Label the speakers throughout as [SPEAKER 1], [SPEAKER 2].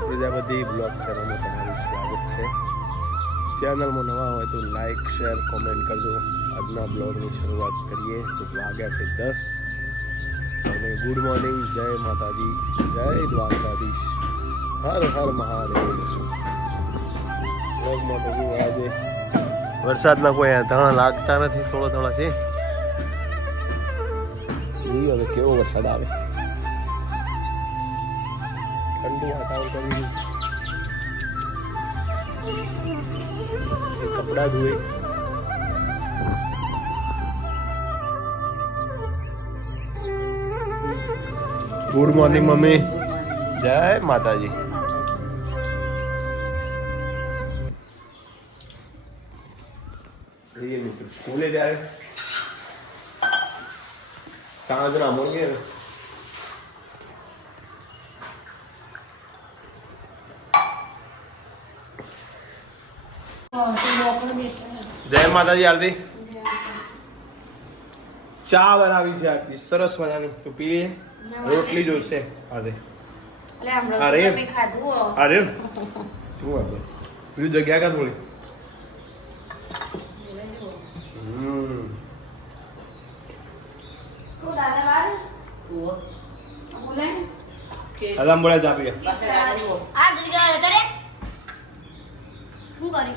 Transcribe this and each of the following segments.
[SPEAKER 1] Rohit Prajapati blog ચેનલમાં તમારું સ્વાગત છે. ચેનલમાં નવા હોય તો લાઈક, શેર, કોમેન્ટ કરજો. આજના બ્લોગની શરૂઆત કરીએ તો વાગ્યા છે દસ. અને ગુડ મોર્નિંગ. જય માતાજી. જય દ્વારકાધીશ. હર હર મહાદેવ. બ્લોગમાં તો આજે? વરસાદના કોઈ ધાણા લાગતા નથી? થોડા થોડા છે. કેવો વરસાદ આવે. ઠંડુ વાતાવરણ કરી દીધું કપડા ધોએ ગુડ મોર્નિંગ મમ્મી જય માતાજી જઈએ મિત્રો સ્કૂલે જાય સાંજના મળીએ જય માતાજી આરતી. ચા બનાવી છે આરતી. સરસ મજાની. તો પીએ રોટલી જોઈશે આજે અરે. અરે શું વાત બીજું જગ્યા કા થોડી? અલામ બોલે. ચા પીએ
[SPEAKER 2] આ જગ્યા જતા શું કરી?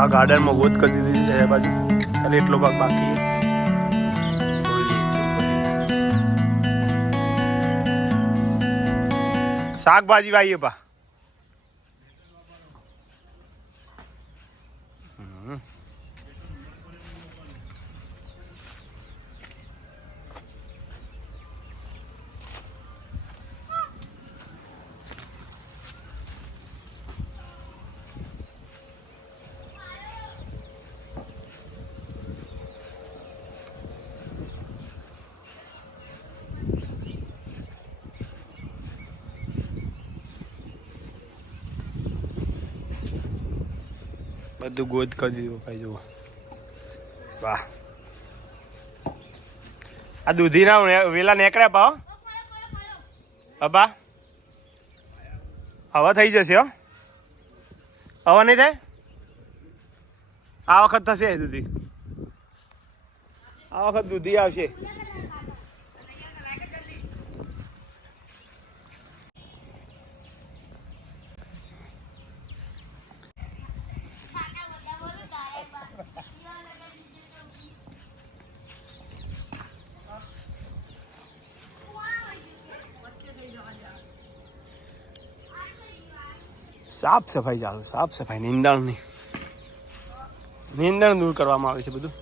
[SPEAKER 1] આ ગાર્ડનમાં ગોત કરી દીધી છે બાજુ. ખાલી એટલો ભાગ બાકી શાકભાજી વાઈએ પા. બધું ગોદ કરી દીધું, ભાઈ, જુઓ. વાહ. આ દૂધીના વેલા નીકળ્યા ભાવ બાબા. હવા થઈ જશે, હો. હવા નહીં થાય? આ વખત થશે દૂધી. આ વખત દૂધી આવશે. સાફ સફાઈ ચાલુ, સાફ સફાઈ, નિંદણની. નિંદણ દૂર કરવામાં આવે છે બધું.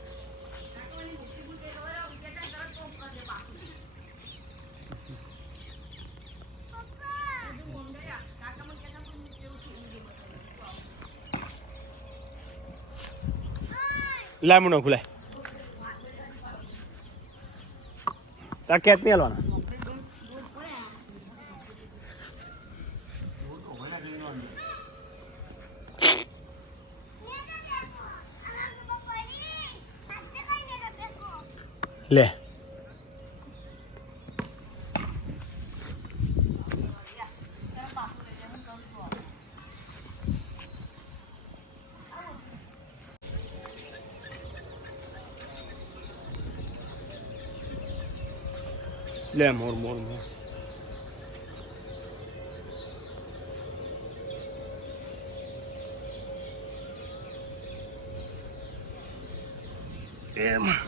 [SPEAKER 1] લામણો ખુલાય. તાર કેત નહીં હલવાના? લે. લે મોર મોર મોર. એમ.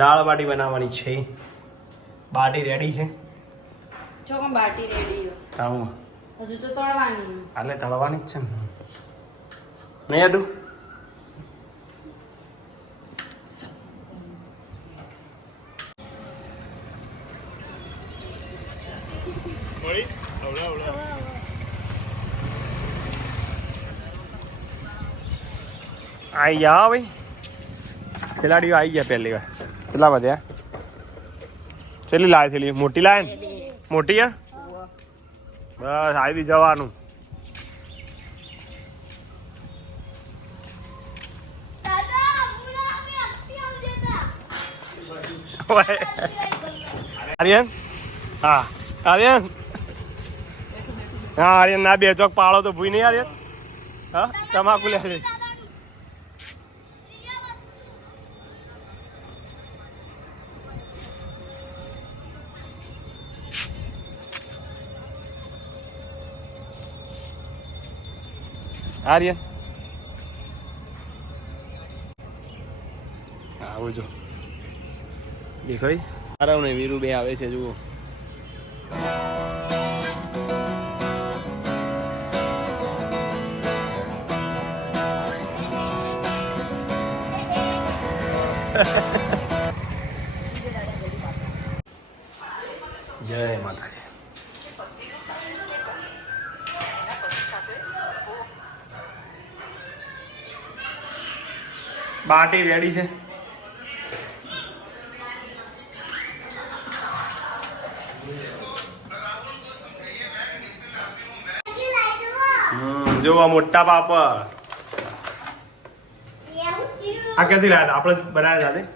[SPEAKER 1] દાળ બાટી બનાવવાની છે. બાટી રેડી છે?
[SPEAKER 3] ચોકમ બાટી રેડી
[SPEAKER 1] તાવ.
[SPEAKER 3] હજુ તો તળવાની.
[SPEAKER 1] એટલે તળવાની જ છે ને? નહીં હતું? આઈ ગયા ભાઈ. ખેલાડીઓ આવી ગયા પહેલી વાર. કેટલા વધ્યા છેલ્લી લાય થેલી? મોટી લાય મોટી હે? બસ, આવી જવાનું. આર્યન? હા આર્યન? હા, આર્યન ના બે ચોક પાળો તો ભૂઈ નહીં, આર્યન? હા, તમાકુ લે. છે આવો જો. દેખાય? આરવ ને વીરુ બે આવે છે જુઓ. જય બાટી રેડી છે. જો આ મોટા પાપડ. આ ક્યાંથી લાયા હતા? આપણે બનાવ્યા હતા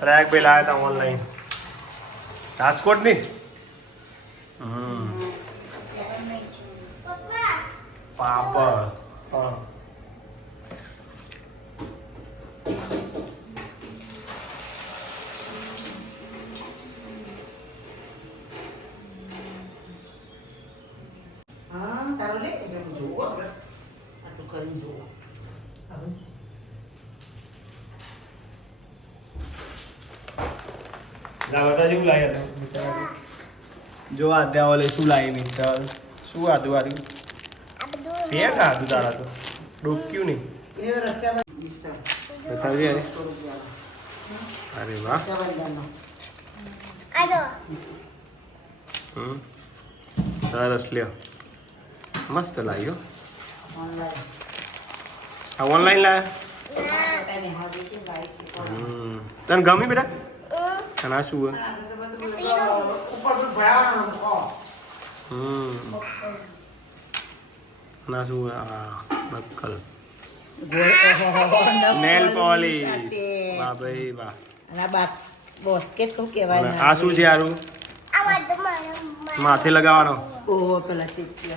[SPEAKER 1] પ્રયાગભાઈ લાયા હતા ઓનલાઈન રાજકોટની હમ. પાપડ હા.
[SPEAKER 4] હા તારું લે એટલે હું જોઉં આપણે આટલું કરીને જોઉં હવે
[SPEAKER 1] લા બધા જેવું લાયા હતા જો આદ્યા ઓલે શું લાવી મિત્ર શું આદુ વાર્યું પેટ આદુ તારા તો? ડોક્યું નહીં.
[SPEAKER 4] એ રસ્યા
[SPEAKER 1] બતાવજે અરે અરે વાહ.
[SPEAKER 4] રસ્યાબંધનનો
[SPEAKER 2] આજો
[SPEAKER 1] હમ. સરસ લ્યો. મસ્ત લાગ્યો
[SPEAKER 4] ઓનલાઈન
[SPEAKER 1] આ ઓનલાઈન હમ. તને ગમી બેટા? અને આ શું ના શું? આ બક્કલ. Nail polish. વાહ ભાઈ વાહ.
[SPEAKER 4] અને આ બાક બોસ્કેટ શું કહેવાય
[SPEAKER 1] આ શું છે યારું
[SPEAKER 2] આ વાત મારા
[SPEAKER 1] માથે લગાવવાનો.
[SPEAKER 4] ઓ પેલા ચીપચી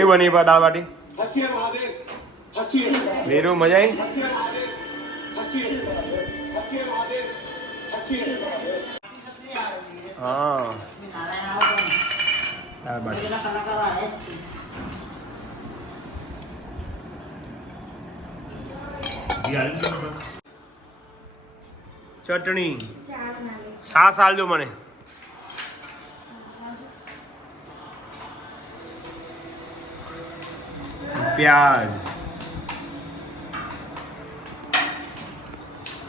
[SPEAKER 1] એ બની બા દાળ બાટી મજા આવી હા. દાળ બાટી ચટણી. સાસ આલજો મને. પ્યાજ.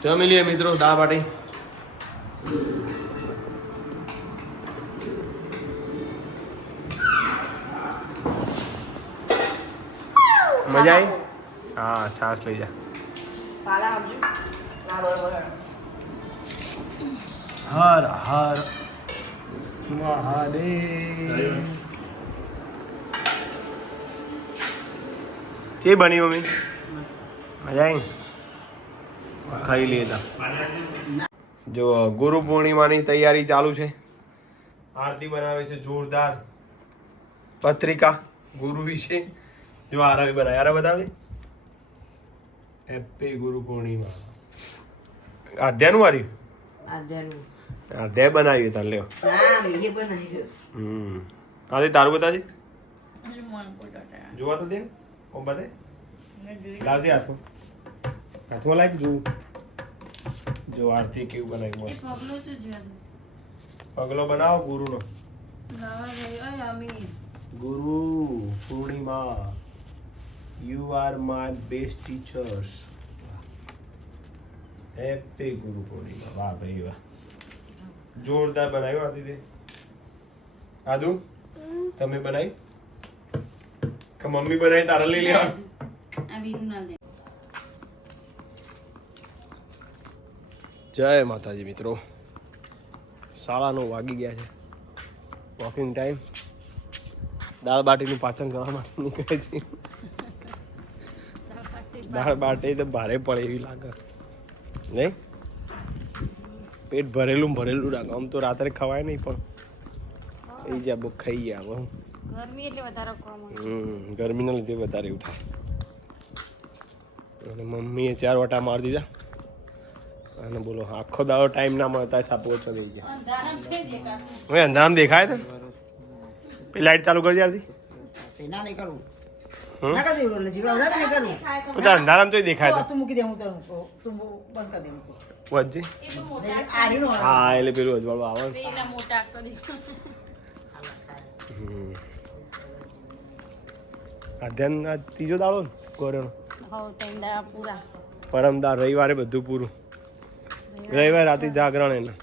[SPEAKER 1] જમી લઈએ મિત્રો દા બાટી. મજા આવી? હા છાસ લઈ જા. હર હર મહાદેવ. કે બની મમ્મી? મજા આવી ખાઈ લીધા જો ગુરુ પૂર્ણિમાની તૈયારી ચાલુ છે. આરતી બનાવે છે જોરદાર. પત્રિકા ગુરુ વિશે. જો આરવી બનાવે. આરા બતાવે. હેપી ગુરુ પૂર્ણિમા. આધ્યાનું વાર્યું
[SPEAKER 4] આધ્યાનું
[SPEAKER 1] હા બનાવ્યું તાર લ્યો. હમ. આજે તારું બતાજી?
[SPEAKER 3] મન
[SPEAKER 1] જોવા તો દે. ઓમ બતે લાવજે હાથમાં હાથમાં લાગ જો જો આરતી કેવું બનાવ્યું મસ્ત.
[SPEAKER 3] પગલો છું જ્યાં
[SPEAKER 1] પગલો બનાવો ગુરુનો.
[SPEAKER 3] લાવા ગઈ. અય અમી
[SPEAKER 1] Guru Purnima you are my best teachers happy Guru Purnima. વાહ ભાઈ વાહ. જોરદાર બનાવ્યો આદિ તે આદુ તમે બનાવી? કે મમ્મી બનાવી તારા લઈ લેવા.
[SPEAKER 3] આ વીરુ ના દે
[SPEAKER 1] જય માતાજી મિત્રો. શાળાનો વાગી ગયા છે. વોકિંગ ટાઈમ દાળ બાટીનું પાચન કરવા માટે નીકળે છે. દાળ બાટી તો ભારે પડે એવી લાગે નહીં? પેટ ભરેલું ભરેલું લાગે. આમ તો રાત્રે ખવાય નહીં પણ. એ જ બહુ ખાઈ ગયા હવે
[SPEAKER 3] ગરમી એટલે વધારે કોમ
[SPEAKER 1] હમ ગરમીના લીધે વધારે એવું થાય. અને મમ્મીએ ચાર વટા મારી દીધા. અને બોલો આખો દાડો ટાઈમ ના મળતા સાપો ઓછો થઈ ગયા
[SPEAKER 3] અંધારામ છે? દેખાતું
[SPEAKER 1] હવે અંધારામ દેખાય તો પેલી લાઈટ ચાલુ કરી. ત્યારથી
[SPEAKER 4] ના નહીં? ના કરી
[SPEAKER 1] બધા અંધારામ તો દેખાય
[SPEAKER 4] તો મૂકી દે હું તું બંધ કરી દે
[SPEAKER 1] વચ્ચે?
[SPEAKER 3] એ તો મોટા
[SPEAKER 4] આ રહ્યું ને
[SPEAKER 1] હા એટલે પેલું અજવાળું આવે.
[SPEAKER 3] મોટા
[SPEAKER 1] અધ્યયન આ ત્રીજો દાડો ને કોરોનો પરમદાર રવિવારે બધું પૂરું. રવિવારે રાતે જાગરણ એને.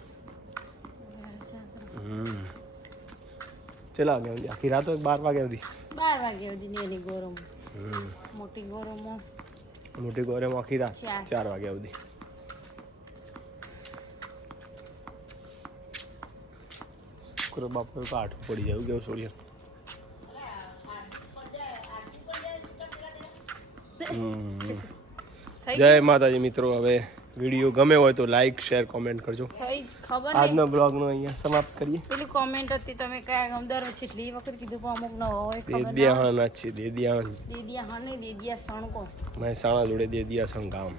[SPEAKER 1] ચલા સુધી? આખી રાતો બાર વાગે સુધી?
[SPEAKER 3] બાર વાગે સુધી નેની ગોરમ. મોટી ગોરમો.
[SPEAKER 1] મોટી ગોરમ આખી રાત?
[SPEAKER 3] ચાર.
[SPEAKER 1] વાગે વાગ્યા સુધી. બાપો કાઠું પડી જાય કેવું છોડીએ જય માતાજી મિત્રો હવે વીડિયો ગમે હોય તો લાઈક શેર કોમેન્ટ કરજો. આજનો બ્લોગનો અહીંયા સમાપ્ત કરીએ.
[SPEAKER 3] પેલી કોમેન્ટ હતી તમે કયા ગમદાર છેટલી વખત કીધું પણ અમુક ન હોય ખબર ના
[SPEAKER 1] દેદિયાહાના છે દેદિયાહાન.
[SPEAKER 3] દેદિયા હાન ને દેદિયા સણકો.
[SPEAKER 1] મહેસાણા જોડે દેદિયા સંગામ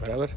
[SPEAKER 1] બરાબર?